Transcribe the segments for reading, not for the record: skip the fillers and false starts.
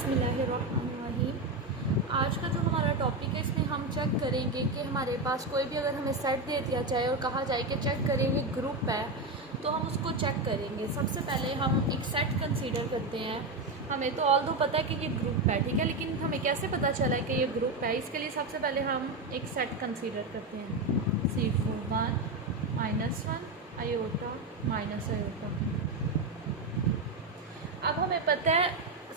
बिस्मिल्लाहिर्रहमानिर्रहीम। आज का जो हमारा टॉपिक है इसमें हम चेक करेंगे कि हमारे पास कोई भी अगर हमें सेट दे दिया जाए और कहा जाए कि चेक करेंगे ग्रुप है तो हम उसको चेक करेंगे। सबसे पहले हम एक सेट कंसीडर करते हैं। हमें तो ऑल दो पता है कि ये ग्रुप है, ठीक है, लेकिन हमें कैसे पता चला है कि ये ग्रुप है? इसके लिए सबसे पहले हम एक सेट कंसीडर करते हैं। C1 -1 iota minus iota. अब हमें पता है,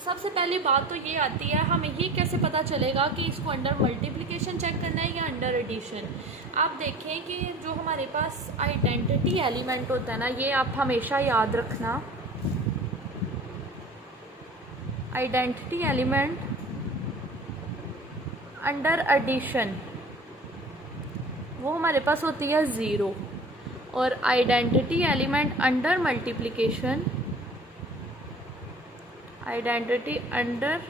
सबसे पहली बात तो ये आती है, हमें ये कैसे पता चलेगा कि इसको अंडर मल्टीप्लिकेशन चेक करना है या अंडर एडिशन। आप देखें कि जो हमारे पास आइडेंटिटी एलिमेंट होता है ना, ये आप हमेशा याद रखना, आइडेंटिटी एलिमेंट अंडर एडिशन वो हमारे पास होती है 0 और identity element under multiplication, identity under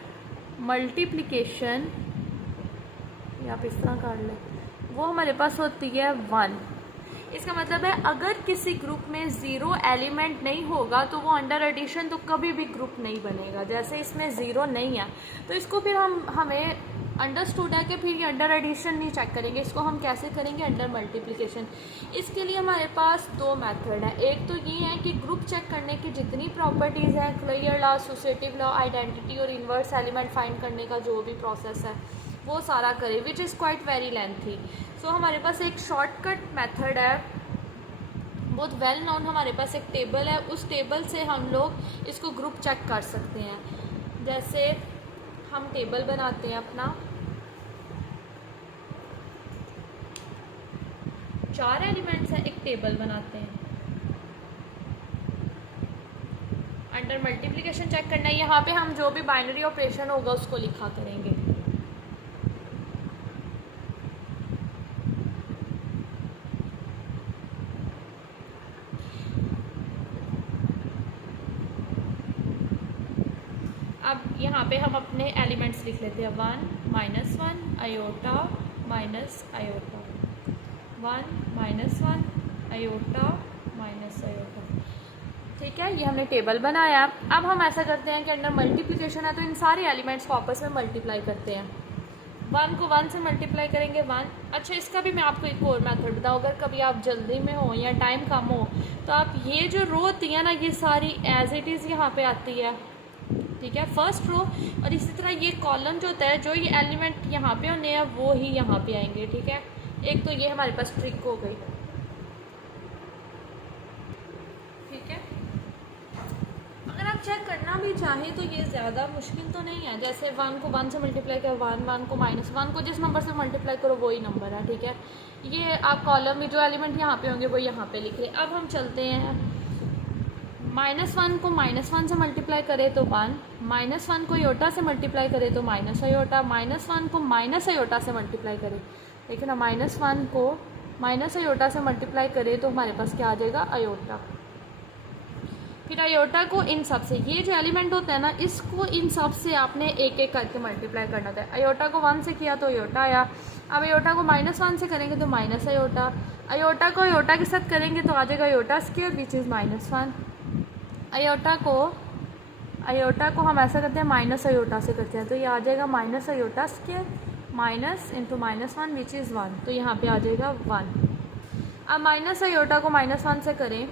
multiplication या आप इस तरह कर लें, वो हमारे पास होती है 1। इसका मतलब है अगर किसी ग्रुप में 0 एलिमेंट नहीं होगा तो वो अंडर एडिशन तो कभी भी ग्रुप नहीं बनेगा। जैसे इसमें 0 नहीं है तो इसको फिर हमें अंडरस्टूड है कि फिर ये अंडर एडिशन नहीं चेक करेंगे, इसको हम कैसे करेंगे? Under multiplication. इसके लिए हमारे पास दो मेथड है। एक तो ये है कि ग्रुप चेक करने की जितनी प्रॉपर्टीज़ हैं, clear law, associative law, identity और इन्वर्स एलिमेंट फाइंड करने का जो भी प्रोसेस है वो सारा करें, which is quite very lengthy. So हमारे पास एक शॉर्टकट मेथड है, बहुत वेल नोन। हमारे पास एक टेबल है, उस टेबल से हम लोग इसको ग्रुप चेक कर सकते हैं। जैसे हम टेबल बनाते हैं अपना, 4 एलिमेंट्स हैं, एक टेबल बनाते हैं। अंडर मल्टीप्लिकेशन चेक करना है, यहाँ पे हम जो भी बाइनरी ऑपरेशन होगा उसको लिखा करेंगे। अब यहाँ पे हम अपने एलिमेंट्स लिख लेते हैं, 1 -1 iota minus iota, 1 -1 iota minus iota. ठीक है, ये हमने टेबल बनाया। अब हम ऐसा करते हैं कि अंडर मल्टीप्लिकेशन है तो इन सारे एलिमेंट्स को आपस में मल्टीप्लाई करते हैं। 1 को 1 से मल्टीप्लाई करेंगे 1। अच्छा, इसका भी मैं आपको एक और मेथड बताऊँ, अगर कभी आप जल्दी में हो या टाइम कम हो तो आप ये जो रो होती है ना, ये सारी एज इट इज़ यहाँ पे आती है, ठीक है, फर्स्ट रो। और इसी तरह ये कॉलम जो होता है, जो ये एलिमेंट यहाँ पे होने हैं वो ही यहाँ पे आएंगे, ठीक है। एक तो ये हमारे पास ट्रिक हो गई, ठीक है। अगर आप चेक करना भी चाहें तो ये ज़्यादा मुश्किल तो नहीं है। जैसे 1 को 1 से मल्टीप्लाई करो 1, 1 को -1 को जिस नंबर से मल्टीप्लाई करो वही नंबर है, ठीक है। ये आप कॉलम में जो एलिमेंट यहाँ पे होंगे वो यहाँ पे लिख लें। अब हम चलते हैं, -1 को -1 से मल्टीप्लाई करें तो 1, -1 को आयोटा से मल्टीप्लाई करें तो माइनस आयोटा, -1 को माइनस आयोटा से मल्टीप्लाई करें, देखिए ना, -1 को माइनस आयोटा से मल्टीप्लाई करें तो हमारे पास क्या आ जाएगा? आयोटा। फिर आयोटा को इन सब से, ये जो एलिमेंट होता है ना, इसको इन सब से आपने एक एक करके मल्टीप्लाई करना था। आयोटा को 1 से किया तो आयोटा आया। अब आयोटा को -1 से करेंगे तो माइनस आयोटा, आयोटा को आयोटा के साथ करेंगे तो आ जाएगा iota square which is -1। Iota को हम ऐसा करते हैं माइनस आयोटा से करते हैं तो ये आ जाएगा minus iota square, minus into -1 which is 1, तो यहाँ पे आ जाएगा 1। अब माइनस आयोटा को -1 से करें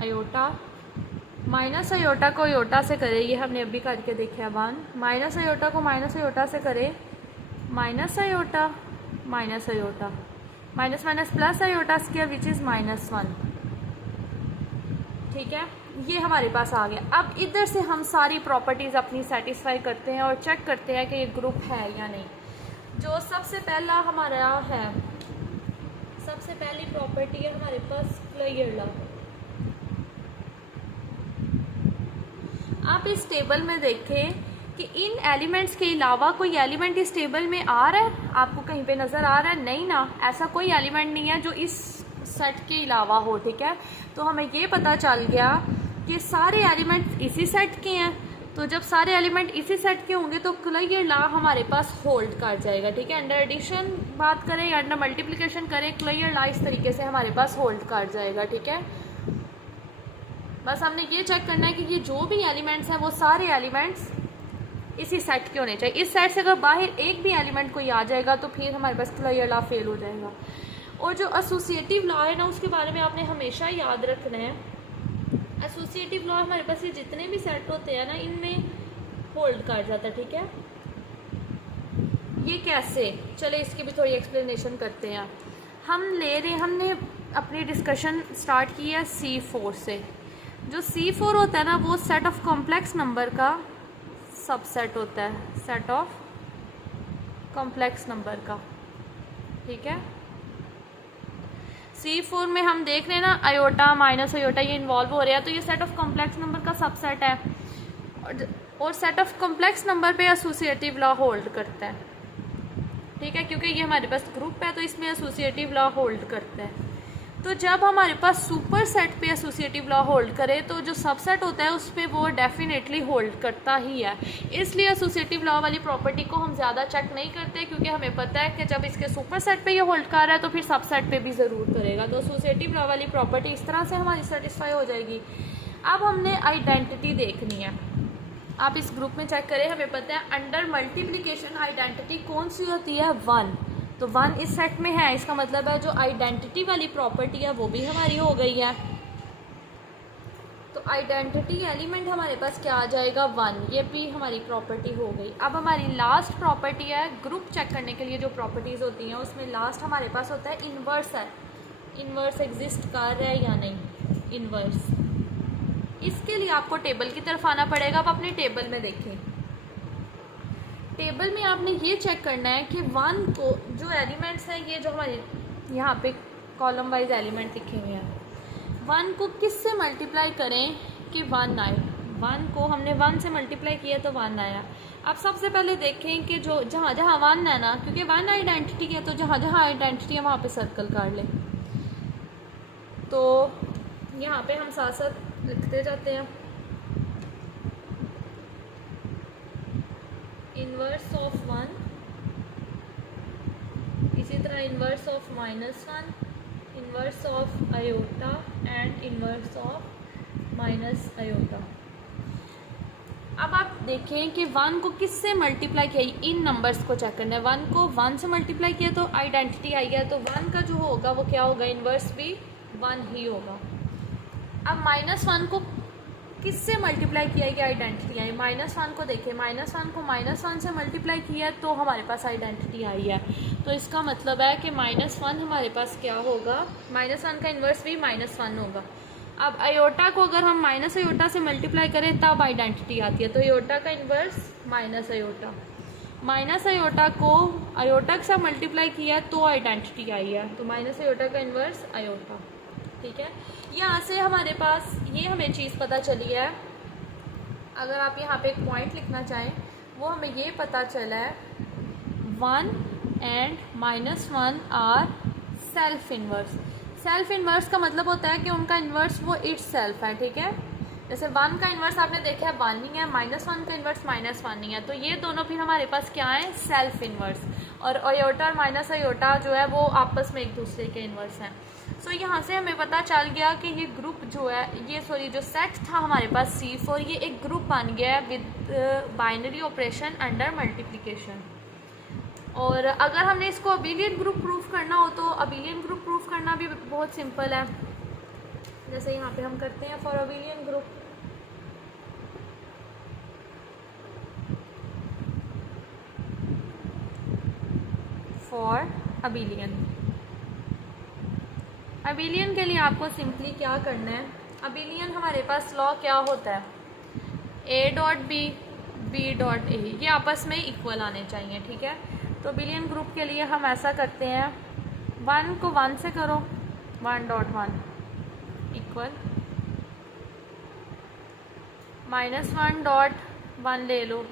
आयोटा, माइनस आयोटा को आयोटा से करें, ये हमने अभी करके देखा है 1, माइनस आयोटा को माइनस आयोटा से करें minus iota, minus iota, minus minus plus iota square which is -1, ठीक है। ये हमारे पास आ गया। अब इधर से हम सारी प्रॉपर्टीज़ अपनी सेटिस्फाई करते हैं और चेक करते हैं कि ये ग्रुप है या नहीं। जो सबसे पहला हमारा है, सबसे पहली प्रॉपर्टी है हमारे पास क्लियर लॉ। आप इस टेबल में देखें कि इन एलिमेंट्स के अलावा कोई एलिमेंट इस टेबल में आ रहा है, आपको कहीं पे नज़र आ रहा है? नहीं ना, ऐसा कोई एलिमेंट नहीं है जो इस सेट के अलावा हो, ठीक है। तो हमें ये पता चल गया कि सारे एलिमेंट्स इसी सेट के हैं। तो जब सारे एलिमेंट इसी सेट के होंगे तो क्लियर लॉ हमारे पास होल्ड कर जाएगा, ठीक है। अंडर एडिशन बात करें या अंडर मल्टीप्लिकेशन करें, क्लियर लॉ इस तरीके से हमारे पास होल्ड कर जाएगा, ठीक है। बस हमने ये चेक करना है कि ये जो भी एलिमेंट्स हैं वो सारे एलिमेंट्स इसी सेट के होने चाहिए। इस सेट से अगर बाहर एक भी एलिमेंट कोई आ जाएगा तो फिर हमारे पास क्लियर लॉ फेल हो जाएगा। और जो एसोसिएटिव लॉ है ना, उसके बारे में आपने हमेशा याद रखना है। एसोसिएटिव लॉ हमारे पास ये जितने भी सेट होते हैं ना, इनमें होल्ड कर जाता है, ठीक है। ये कैसे, चले इसकी भी थोड़ी एक्सप्लेनेशन करते हैं। हमने अपनी डिस्कशन स्टार्ट की है C4 से। जो C4 होता है ना, वो सेट ऑफ कॉम्प्लेक्स नंबर का सबसेट होता है, सेट ऑफ कॉम्प्लेक्स नंबर का, ठीक है। C4 में हम देख रहे हैं ना, आयोटा माइनस आयोटा ये इन्वॉल्व हो रहा है, तो ये सेट ऑफ कॉम्प्लेक्स नंबर का सबसेट है। और सेट ऑफ कॉम्प्लेक्स नंबर पे एसोसिएटिव लॉ होल्ड करता है, ठीक है, क्योंकि ये हमारे पास ग्रुप है तो इसमें एसोसिएटिव लॉ होल्ड करता है। तो जब हमारे पास सुपर सेट पे एसोसिएटिव लॉ होल्ड करे तो जो सबसेट होता है उस पर वो डेफिनेटली होल्ड करता ही है। इसलिए एसोसिएटिव लॉ वाली प्रॉपर्टी को हम ज़्यादा चेक नहीं करते, क्योंकि हमें पता है कि जब इसके सुपर सेट पे ये होल्ड कर रहा है तो फिर सबसेट पे भी ज़रूर करेगा। तो एसोसिएटिव लॉ वाली प्रॉपर्टी इस तरह से हमारी सेटिस्फाई हो जाएगी। अब हमने आइडेंटिटी देखनी है। आप इस ग्रुप में चेक करें, हमें पता है अंडर मल्टीप्लिकेशन आइडेंटिटी कौन सी होती है, 1। तो 1 इस सेट में है, इसका मतलब है जो आइडेंटिटी वाली प्रॉपर्टी है वो भी हमारी हो गई है। तो आइडेंटिटी एलिमेंट हमारे पास क्या आ जाएगा, 1, ये भी हमारी प्रॉपर्टी हो गई। अब हमारी लास्ट प्रॉपर्टी है, ग्रुप चेक करने के लिए जो प्रॉपर्टीज़ होती हैं उसमें लास्ट हमारे पास होता है इन्वर्स है। इन्वर्स एग्जिस्ट कर रहा है या नहीं, इन्वर्स। इसके लिए आपको टेबल की तरफ आना पड़ेगा। आप अपने टेबल में देखें, टेबल में आपने ये चेक करना है कि 1 को जो एलिमेंट्स हैं, ये जो हमारे यहाँ पे कॉलम वाइज एलिमेंट लिखे हुए हैं, 1 को किससे मल्टीप्लाई करें कि 1 आए। 1 को हमने 1 से मल्टीप्लाई किया तो 1 आया। अब सबसे पहले देखें कि जो जहाँ जहाँ 1 है ना, क्योंकि 1 आइडेंटिटी है तो जहाँ जहाँ आइडेंटिटी है वहाँ पे सर्कल कर लें। तो यहाँ पे हम साथ साथ लिखते जाते हैं, इन्वर्स ऑफ 1, इसी तरह inverse of -1, inverse of iota and inverse of minus iota. अब आप देखें कि 1 को किससे मल्टीप्लाई किया, इन नंबर्स को चेक करना है। 1 को 1 से मल्टीप्लाई किया तो आइडेंटिटी आई है, तो 1 का जो होगा वो क्या होगा, इन्वर्स भी 1 ही होगा। अब -1 को किससे मल्टीप्लाई किया है कि आइडेंटिटी आई, -1 को देखिए, -1 को -1 से मल्टीप्लाई किया है तो हमारे पास आइडेंटिटी आई है। तो इसका मतलब है कि -1 हमारे पास क्या होगा, -1 का इन्वर्स भी -1 होगा। अब आयोटा को अगर हम माइनस आयोटा से मल्टीप्लाई करें तब आइडेंटिटी आती है, तो आयोटा का inverse minus iota. Minus iota को आयोटा के साथ मल्टीप्लाई किया तो आइडेंटिटी आई है, तो माइनस आयोटा का इन्वर्स आयोटा, ठीक है। यहाँ से हमारे पास ये हमें चीज़ पता चली है। अगर आप यहाँ पे एक पॉइंट लिखना चाहें, वो हमें ये पता चला है 1 and -1 are self inverse. Self inverse का मतलब होता है कि उनका इन्वर्स वो इट्स सेल्फ है, ठीक है। जैसे 1 का इन्वर्स आपने देखा है 1 ही है, -1 का इन्वर्स -1 ही है, तो ये दोनों फिर हमारे पास क्या है, सेल्फ इन्वर्स। और आयोटा और माइनस आयोटा जो है वो आपस में एक दूसरे के इन्वर्स हैं। सो यहाँ से हमें पता चल गया कि ये ग्रुप जो है, ये जो सेट था हमारे पास C4, ये एक ग्रुप बन गया है with binary operation under multiplication. और अगर हमने इसको अबिलियन ग्रुप प्रूफ करना हो तो अबिलियन ग्रुप प्रूफ करना भी बहुत सिंपल है। जैसे यहाँ पे हम करते हैं for abelian group, for abelian. Abelian के लिए आपको सिंपली क्या करना है, अबिलियन हमारे पास लॉ क्या होता है, A.B, B.A, ये आपस में इक्वल आने चाहिए, ठीक है। तो अबिलियन ग्रुप के लिए हम ऐसा करते हैं, 1 को 1 से करो, 1.1 इक्वल -1.1 ले लो,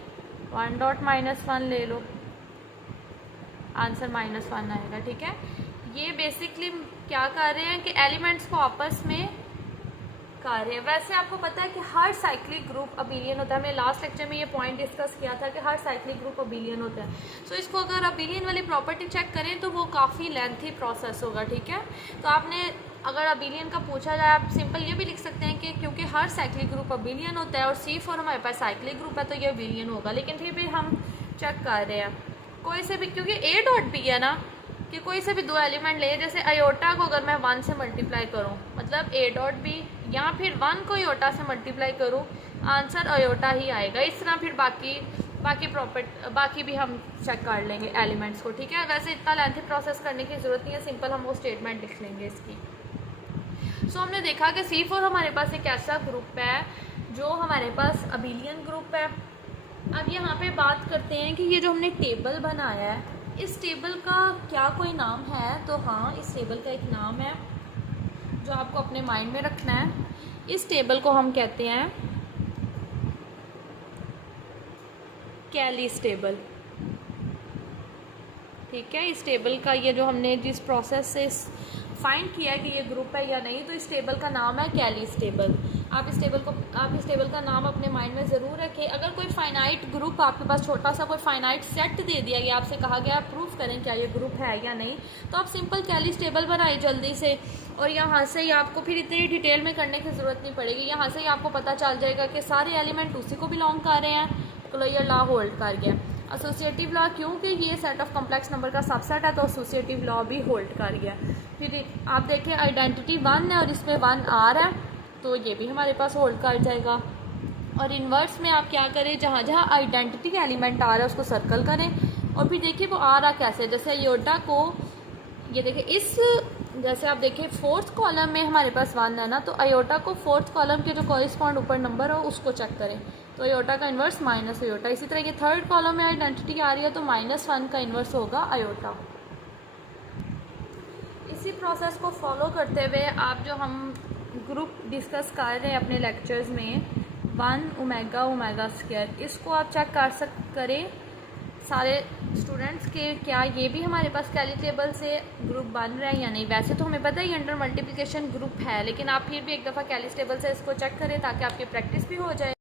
1.-1 ले लो, आंसर -1 आएगा, ठीक है। ये बेसिकली क्या कर रहे हैं कि एलिमेंट्स को आपस में कर रहे हैं। वैसे आपको पता है कि हर साइक्लिक ग्रुप अबिलियन होता है। हमने लास्ट लेक्चर में ये पॉइंट डिस्कस किया था कि हर साइक्लिक ग्रुप अबिलियन होता है। सो इसको अगर अबिलियन वाली प्रॉपर्टी चेक करें तो वो काफ़ी लेंथी प्रोसेस होगा, ठीक है। तो आपने अगर अबिलियन का पूछा जाए, आप सिंपल ये भी लिख सकते हैं कि क्योंकि हर साइक्लिक ग्रुप अबिलियन होता है और C4 हमारे पास साइक्लिक ग्रुप है तो ये अबिलियन होगा। लेकिन फिर भी हम चेक कर रहे हैं कोई से भी, क्योंकि A डॉट B है ना, कि कोई से भी दो एलिमेंट ले, जैसे आयोटा को अगर मैं 1 से मल्टीप्लाई करूँ मतलब A डॉट B, या फिर 1 को आयोटा से मल्टीप्लाई करूँ, आंसर आयोटा ही आएगा। इस तरह फिर बाकी भी हम चेक कर लेंगे एलिमेंट्स को, ठीक है। वैसे इतना लेंथी प्रोसेस करने की ज़रूरत नहीं है, सिंपल हम वो स्टेटमेंट लिख लेंगे इसकी। सो हमने देखा कि C4 हमारे पास एक ऐसा ग्रुप है जो हमारे पास अबिलियन ग्रुप है। अब यहाँ पे बात करते हैं कि ये जो हमने टेबल बनाया है, इस टेबल का क्या कोई नाम है? तो हाँ, इस टेबल का एक नाम है जो आपको अपने माइंड में रखना है। इस टेबल को हम कहते हैं कैलीज टेबल, ठीक है। इस टेबल का ये जो हमने जिस प्रोसेस से फाइंड किया है कि ये ग्रुप है या नहीं, तो इस टेबल का नाम है कैलीज टेबल। आप इस टेबल का नाम अपने माइंड में ज़रूर रखें। अगर कोई फाइनाइट ग्रुप आपके पास, छोटा सा कोई फाइनाइट सेट दे दिया गया, आपसे कहा गया प्रूफ करें क्या ये ग्रुप है या नहीं, तो आप सिंपल कैलीज टेबल बनाइए जल्दी से, और यहाँ से ही आपको फिर इतनी डिटेल में करने की ज़रूरत नहीं पड़ेगी। यहाँ से ही आपको पता चल जाएगा कि सारे एलिमेंट उसी को बिलोंग कर रहे हैं, क्लोजर लॉ होल्ड कर गया। एसोसिएटिव लॉ, क्योंकि ये सेट ऑफ कॉम्प्लेक्स नंबर का सबसेट है तो एसोसिएटिव लॉ भी होल्ड कर गया। फिर आप देखें आइडेंटिटी 1 है और इसमें 1 R है, तो ये भी हमारे पास होल्ड कर जाएगा। और इन्वर्स में आप क्या करें, जहाँ जहाँ आइडेंटिटी का एलिमेंट आ रहा है उसको सर्कल करें, और फिर देखिए वो आ रहा कैसे। जैसे योटा को ये देखिए, इस जैसे आप देखिए 4th कॉलम में हमारे पास 1 है ना, तो आयोटा को 4th कॉलम के जो कॉरिस्पॉन्ड ऊपर नंबर हो उसको चेक करें, तो आयोटा का इन्वर्स माइनस आयोटा। इसी तरह ये 3rd कॉलम में आइडेंटिटी आ रही है तो -1 का इन्वर्स होगा आयोटा। इसी प्रोसेस को फॉलो करते हुए आप जो हम ग्रुप डिस्कस कर रहे हैं अपने लेक्चर्स में 1 ओमेगा ओमेगा स्क्वायर, इसको आप चेक करें सारे स्टूडेंट्स के क्या ये भी हमारे पास कैली टेबल से ग्रुप बन रहा है या नहीं। वैसे तो हमें पता है ये अंडर मल्टीप्लिकेशन ग्रुप है, लेकिन आप फिर भी एक दफ़ा कैली टेबल से इसको चेक करें ताकि आपकी प्रैक्टिस भी हो जाए।